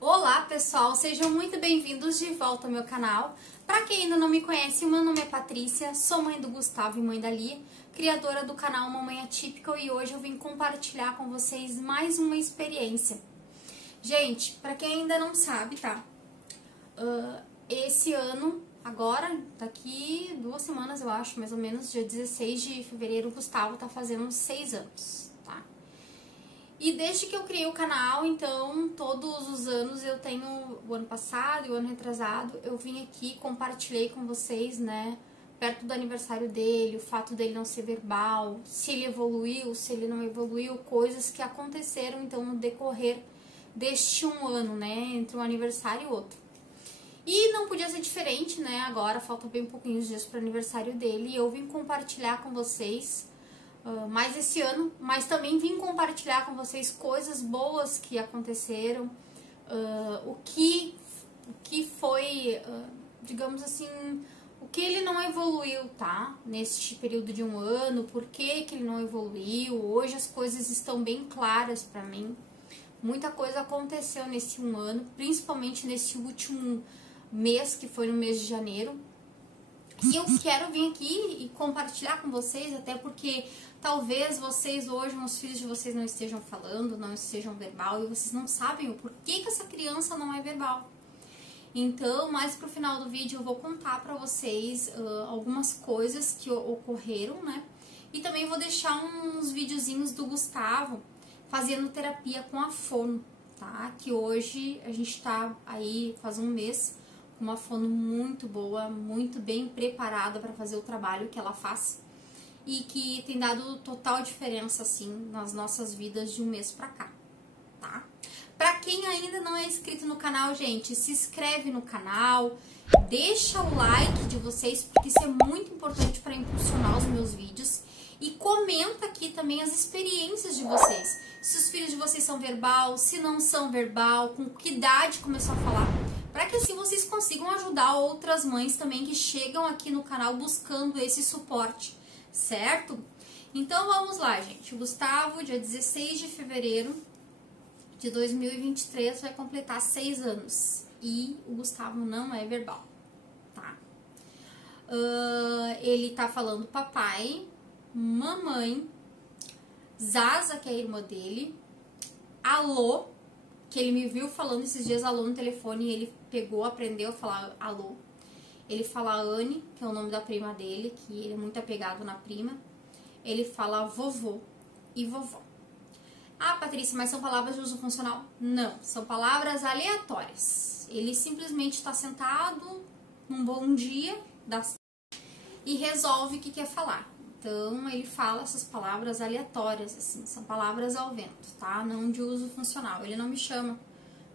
Olá pessoal, sejam muito bem-vindos de volta ao meu canal. Para quem ainda não me conhece, meu nome é Patrícia, sou mãe do Gustavo e mãe da Lia, criadora do canal Mamãe Atípica, e hoje eu vim compartilhar com vocês mais uma experiência. Gente, para quem ainda não sabe, tá? Esse ano, agora, daqui 2 semanas eu acho, mais ou menos, dia 16 de fevereiro, o Gustavo tá fazendo 6 anos, tá? E desde que eu criei o canal, então, todos os anos eu tenho, o ano passado e o ano retrasado, eu vim aqui, compartilhei com vocês, né, perto do aniversário dele, o fato dele não ser verbal, se ele evoluiu, se ele não evoluiu, coisas que aconteceram, então, no decorrer deste um ano, né, entre um aniversário e outro. E não podia ser diferente, né, agora falta bem pouquinhos dias para o aniversário dele, e eu vim compartilhar com vocês mais esse ano, mas também vim compartilhar com vocês coisas boas que aconteceram, o que foi, digamos assim, o que ele não evoluiu, tá? Neste período de um ano, por que ele não evoluiu. Hoje as coisas estão bem claras pra mim. Muita coisa aconteceu nesse um ano, principalmente nesse último mês, que foi no mês de janeiro. E eu quero vir aqui e compartilhar com vocês, até porque talvez vocês hoje, os filhos de vocês não estejam falando, não estejam verbal, e vocês não sabem o porquê que essa criança não é verbal. Então, mais pro final do vídeo eu vou contar pra vocês algumas coisas que ocorreram, né? E também vou deixar uns videozinhos do Gustavo fazendo terapia com a fono, tá? Que hoje a gente tá aí faz um mês, uma fono muito boa, muito bem preparada para fazer o trabalho que ela faz e que tem dado total diferença, assim, nas nossas vidas de um mês pra cá, tá? Pra quem ainda não é inscrito no canal, gente, se inscreve no canal, deixa o like de vocês, porque isso é muito importante para impulsionar os meus vídeos, e comenta aqui também as experiências de vocês. Se os filhos de vocês são verbal, se não são verbal, com que idade começou a falar, para que assim vocês consigam ajudar outras mães também que chegam aqui no canal buscando esse suporte, certo? Então vamos lá, gente. O Gustavo, dia 16 de fevereiro de 2023, vai completar 6 anos. E o Gustavo não é verbal, tá? Ele tá falando papai, mamãe, Zaza, que é a irmã dele, alô, que ele me viu falando esses dias alô no telefone e ele pegou, aprendeu a falar alô. Ele fala Anne, que é o nome da prima dele, que ele é muito apegado na prima. Ele fala vovô e vovó. Ah, Patrícia, mas são palavras de uso funcional? Não, são palavras aleatórias. Ele simplesmente está sentado num bom dia e resolve o que quer falar. Então, ele fala essas palavras aleatórias, assim, são palavras ao vento, tá? Não de uso funcional. Ele não me chama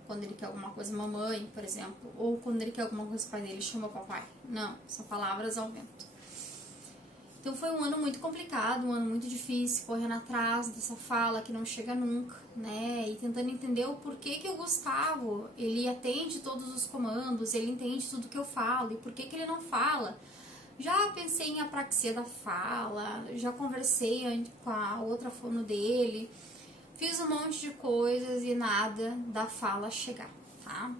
quando ele quer alguma coisa, mamãe, por exemplo, ou quando ele quer alguma coisa, pai dele chama papai. Não, são palavras ao vento. Então, foi um ano muito complicado, um ano muito difícil, correndo atrás dessa fala que não chega nunca, né? E tentando entender o porquê que o Gustavo, ele atende todos os comandos, ele entende tudo que eu falo, e por que ele não fala. Já pensei em apraxia da fala, já conversei com a outra fono dele, fiz um monte de coisas e nada da fala chegar, tá?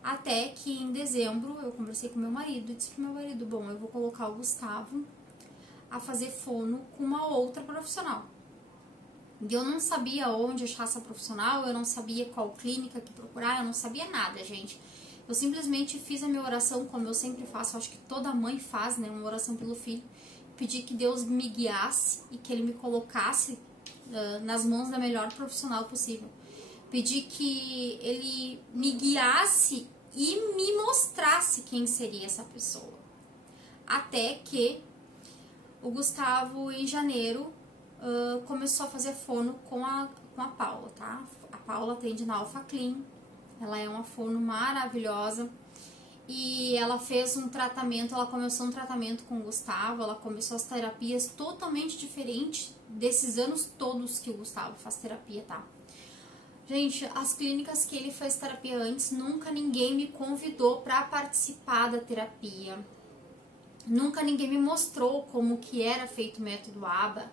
Até que em dezembro eu conversei com meu marido e disse pro meu marido, bom, eu vou colocar o Gustavo a fazer fono com uma outra profissional. E eu não sabia onde achar essa profissional, eu não sabia qual clínica que procurar, eu não sabia nada, gente. Eu simplesmente fiz a minha oração, como eu sempre faço, acho que toda mãe faz, né, uma oração pelo filho. Pedi que Deus me guiasse e que Ele me colocasse nas mãos da melhor profissional possível. Pedi que Ele me guiasse e me mostrasse quem seria essa pessoa. Até que o Gustavo, em janeiro, começou a fazer fono com a Paula, tá? A Paula atende na Alpha Clean. Ela é uma fono maravilhosa e ela fez um tratamento, ela começou um tratamento com o Gustavo, ela começou as terapias totalmente diferentes desses anos todos que o Gustavo faz terapia, tá? Gente, as clínicas que ele fez terapia antes, nunca ninguém me convidou para participar da terapia. Nunca ninguém me mostrou como que era feito o método ABA,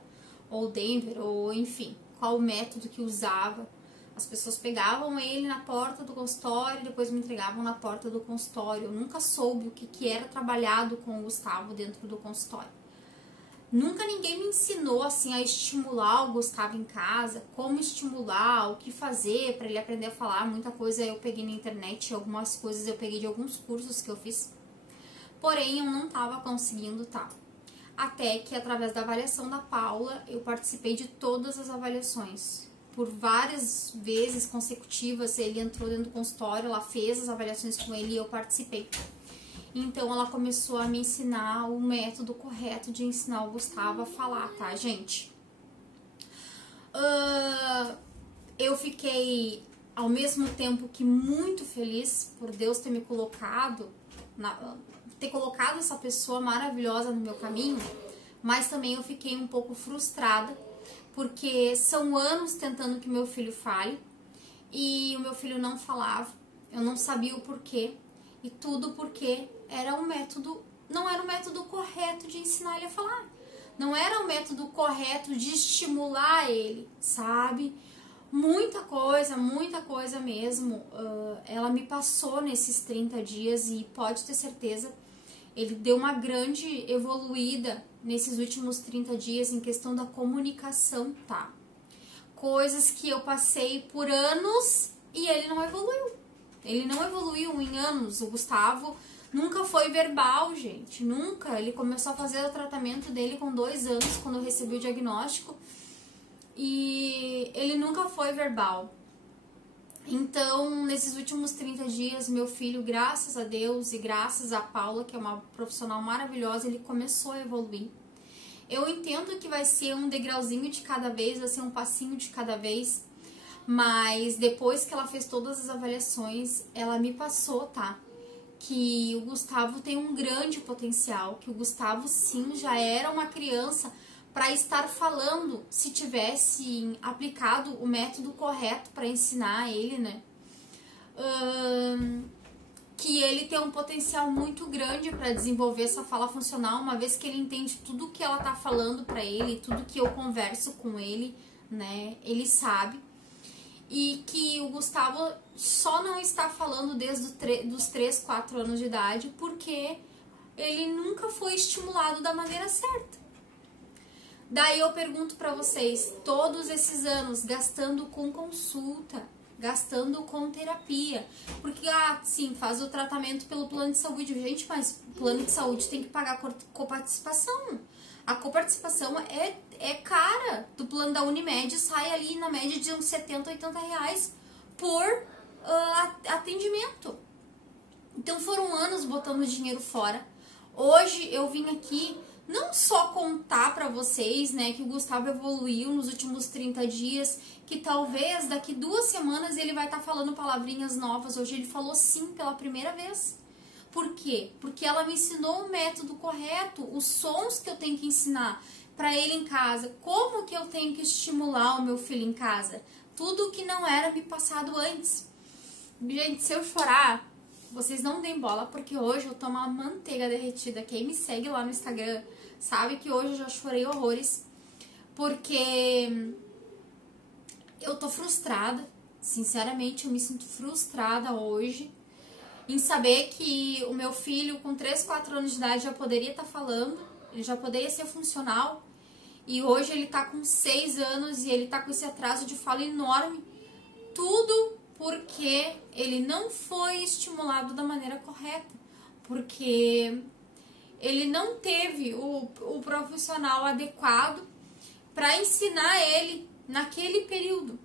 ou Denver, ou enfim, qual o método que usava. As pessoas pegavam ele na porta do consultório e depois me entregavam na porta do consultório. Eu nunca soube o que era trabalhado com o Gustavo dentro do consultório. Nunca ninguém me ensinou assim a estimular o Gustavo em casa, como estimular, o que fazer para ele aprender a falar. Muita coisa eu peguei na internet, algumas coisas eu peguei de alguns cursos que eu fiz. Porém, eu não estava conseguindo, tá? Até que através da avaliação da Paula, eu participei de todas as avaliações. Por várias vezes consecutivas, ele entrou dentro do consultório, ela fez as avaliações com ele e eu participei. Então, ela começou a me ensinar o método correto de ensinar o Gustavo a falar, tá, gente? Eu fiquei, ao mesmo tempo que muito feliz por Deus ter me colocado, ter colocado essa pessoa maravilhosa no meu caminho, mas também eu fiquei um pouco frustrada, porque são anos tentando que meu filho fale, e o meu filho não falava, eu não sabia o porquê, e tudo porque era um método, não era o método correto de ensinar ele a falar. Não era o método correto de estimular ele, sabe? Muita coisa mesmo. Ela me passou nesses 30 dias e pode ter certeza, ele deu uma grande evoluída nesses últimos 30 dias em questão da comunicação, tá? Coisas que eu passei por anos e ele não evoluiu. Ele não evoluiu em anos. O Gustavo nunca foi verbal, gente. Nunca. Ele começou a fazer o tratamento dele com 2 anos, quando eu recebi o diagnóstico. E ele nunca foi verbal. Então, nesses últimos 30 dias, meu filho, graças a Deus e graças a Paula, que é uma profissional maravilhosa, ele começou a evoluir. Eu entendo que vai ser um degrauzinho de cada vez, vai ser um passinho de cada vez. Mas depois que ela fez todas as avaliações, ela me passou, tá? Que o Gustavo tem um grande potencial, que o Gustavo sim já era uma criança para estar falando se tivesse aplicado o método correto para ensinar ele, né? Que ele tem um potencial muito grande para desenvolver essa fala funcional, uma vez que ele entende tudo que ela tá falando para ele, tudo que eu converso com ele, né? Ele sabe. E que o Gustavo só não está falando desde os 3, 4 anos de idade porque ele nunca foi estimulado da maneira certa. Daí eu pergunto pra vocês, todos esses anos gastando com consulta, gastando com terapia, porque, sim, faz o tratamento pelo plano de saúde, gente, mas o plano de saúde tem que pagar coparticipação. A coparticipação é cara. Do plano da Unimed sai ali na média de uns 70, 80 reais por atendimento. Então foram anos botando dinheiro fora. Hoje eu vim aqui não só contar pra vocês, né, que o Gustavo evoluiu nos últimos 30 dias, que talvez daqui 2 semanas ele vai estar falando palavrinhas novas. Hoje ele falou sim pela primeira vez. Por quê? Porque ela me ensinou o método correto, os sons que eu tenho que ensinar para ele em casa, como que eu tenho que estimular o meu filho em casa, tudo que não era me passado antes. Gente, se eu chorar, vocês não deem bola, porque hoje eu tomo uma manteiga derretida. Quem me segue lá no Instagram sabe que hoje eu já chorei horrores, porque eu tô frustrada, sinceramente eu me sinto frustrada hoje, em saber que o meu filho com 3, 4 anos de idade já poderia estar falando, ele já poderia ser funcional, e hoje ele tá com 6 anos e ele tá com esse atraso de fala enorme, tudo porque ele não foi estimulado da maneira correta, porque ele não teve o profissional adequado para ensinar ele naquele período.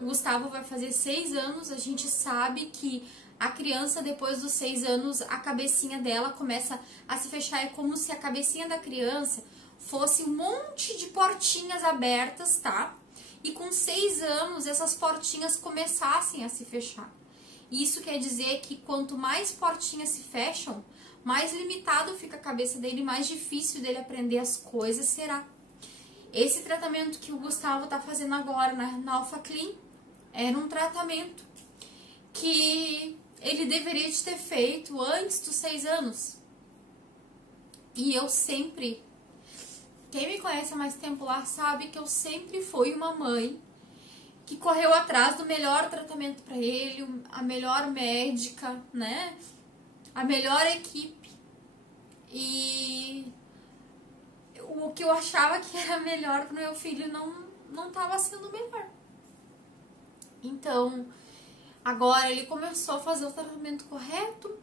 O Gustavo vai fazer 6 anos, a gente sabe que a criança, depois dos 6 anos, a cabecinha dela começa a se fechar. É como se a cabecinha da criança fosse um monte de portinhas abertas, tá? E com 6 anos, essas portinhas começassem a se fechar. Isso quer dizer que quanto mais portinhas se fecham, mais limitado fica a cabeça dele, mais difícil dele aprender as coisas será. Esse tratamento que o Gustavo tá fazendo agora na Alpha Clean era um tratamento que ele deveria ter feito antes dos 6 anos. E eu sempre, quem me conhece há mais tempo lá sabe que eu sempre fui uma mãe que correu atrás do melhor tratamento para ele, a melhor médica, né? A melhor equipe. E o que eu achava que era melhor pro meu filho não estava sendo melhor. Então, agora ele começou a fazer o tratamento correto,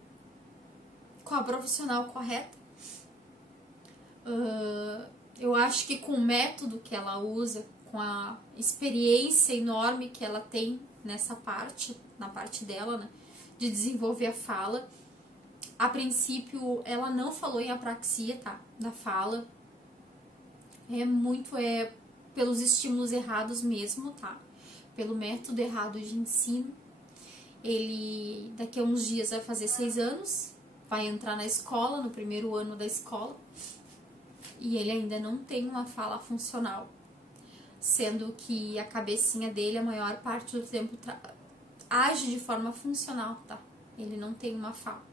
com a profissional correta. Eu acho que com o método que ela usa, com a experiência enorme que ela tem nessa parte, na parte dela, né, de desenvolver a fala. A princípio, ela não falou em apraxia, tá? Da fala. É pelos estímulos errados mesmo, tá? Pelo método errado de ensino. Ele, daqui a uns dias, vai fazer 6 anos. Vai entrar na escola, no primeiro ano da escola. E ele ainda não tem uma fala funcional. Sendo que a cabecinha dele, a maior parte do tempo, age de forma funcional, tá? Ele não tem uma fala.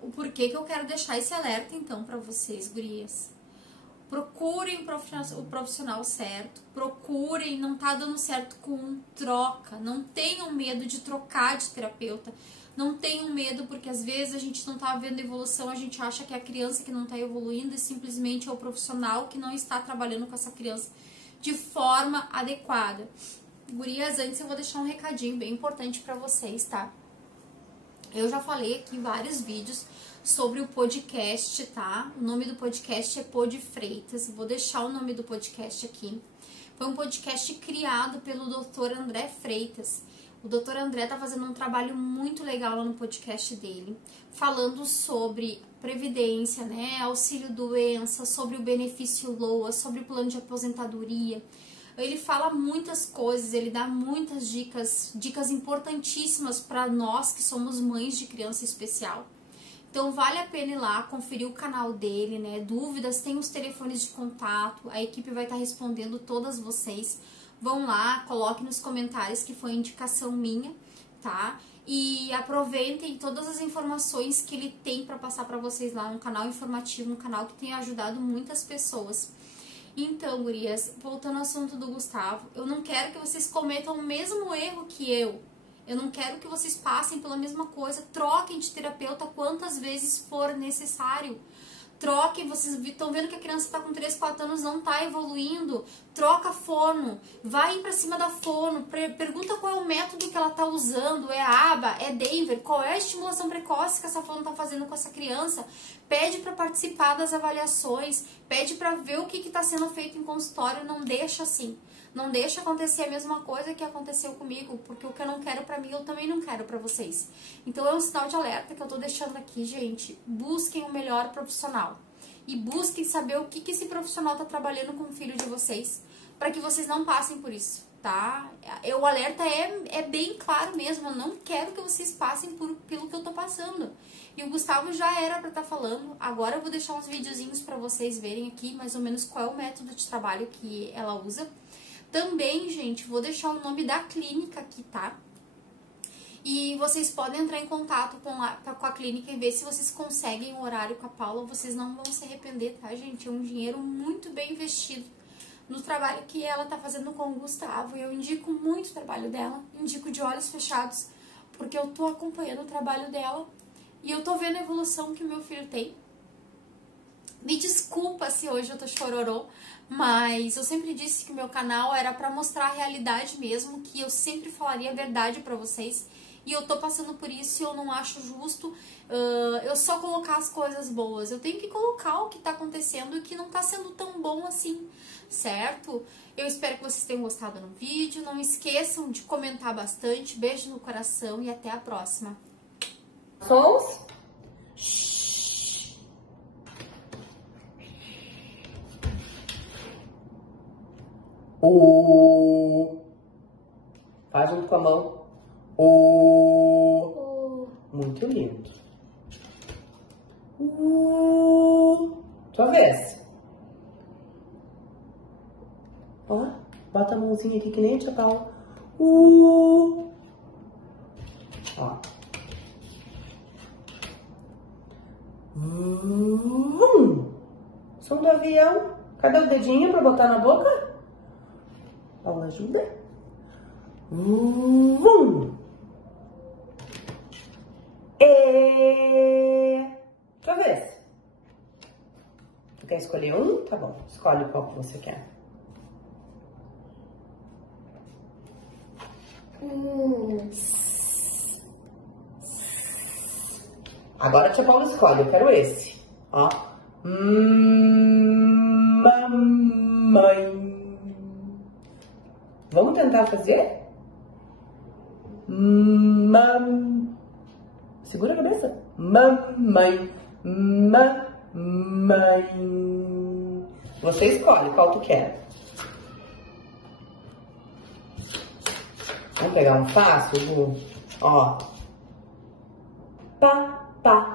O porquê que eu quero deixar esse alerta, então, pra vocês, gurias. Procurem o profissional certo. Procurem, não tá dando certo com troca. Não tenham medo de trocar de terapeuta. Não tenham medo, porque às vezes a gente não tá vendo evolução, a gente acha que é a criança que não tá evoluindo e simplesmente é o profissional que não está trabalhando com essa criança de forma adequada. Gurias, antes eu vou deixar um recadinho bem importante pra vocês, tá? Eu já falei aqui em vários vídeos sobre o podcast, tá? O nome do podcast é Pod Freitas. Vou deixar o nome do podcast aqui. Foi um podcast criado pelo Dr. André Freitas. O Dr. André tá fazendo um trabalho muito legal lá no podcast dele, falando sobre previdência, né, auxílio-doença, sobre o benefício LOA, sobre o plano de aposentadoria. Ele fala muitas coisas, ele dá muitas dicas importantíssimas para nós que somos mães de criança especial. Então vale a pena ir lá, conferir o canal dele, né? Dúvidas, tem os telefones de contato, a equipe vai estar respondendo todas vocês. Vão lá, coloquem nos comentários que foi indicação minha, tá? E aproveitem todas as informações que ele tem para passar para vocês lá, um canal informativo, um canal que tem ajudado muitas pessoas. Então, gurias, voltando ao assunto do Gustavo, eu não quero que vocês cometam o mesmo erro que eu. Eu não quero que vocês passem pela mesma coisa. Troquem de terapeuta quantas vezes for necessário. Troquem, vocês estão vendo que a criança está com 3, 4 anos, não está evoluindo. Troca fono, vai pra cima da fono, pergunta qual é o método que ela está usando, é a aba, é Denver, qual é a estimulação precoce que essa fono está fazendo com essa criança. Pede para participar das avaliações, pede para ver o que está sendo feito em consultório, não deixa assim. Não deixa acontecer a mesma coisa que aconteceu comigo, porque o que eu não quero pra mim, eu também não quero pra vocês. Então é um sinal de alerta que eu tô deixando aqui, gente. Busquem o melhor profissional. E busquem saber o que esse profissional tá trabalhando com o filho de vocês, pra que vocês não passem por isso, tá? O alerta é bem claro mesmo, eu não quero que vocês passem pelo que eu tô passando. E o Gustavo já era pra estar falando, agora eu vou deixar uns videozinhos pra vocês verem aqui, mais ou menos qual é o método de trabalho que ela usa. Também, gente, vou deixar o nome da clínica aqui, tá? E vocês podem entrar em contato com a clínica e ver se vocês conseguem o horário com a Paula. Vocês não vão se arrepender, tá, gente? É um dinheiro muito bem investido no trabalho que ela tá fazendo com o Gustavo. E eu indico muito o trabalho dela, indico de olhos fechados, porque eu tô acompanhando o trabalho dela e eu tô vendo a evolução que o meu filho tem. Me desculpa se hoje eu tô chororô, mas eu sempre disse que o meu canal era pra mostrar a realidade mesmo, que eu sempre falaria a verdade pra vocês. E eu tô passando por isso e eu não acho justo eu só colocar as coisas boas. Eu tenho que colocar o que tá acontecendo e que não tá sendo tão bom assim, certo? Eu espero que vocês tenham gostado do vídeo. Não esqueçam de comentar bastante. Beijo no coração e até a próxima. Sons? Faz junto com a mão. Muito lindo. Sua vez. Ó, bota a mãozinha aqui que nem a tia Paula. Ó. Som do avião. Cadê o dedinho pra botar na boca? Paula, ajuda. Vum. Outra vez. Tu quer escolher um? Tá bom. Escolhe qual que você quer. Agora a tia Paula escolhe. Eu quero esse. Ó. Mamãe. Vamos tentar fazer? Segura a cabeça. Mamãe. Mamãe. Você escolhe qual tu quer. Vamos pegar um fácil, Gu? Ó. Pá, pá.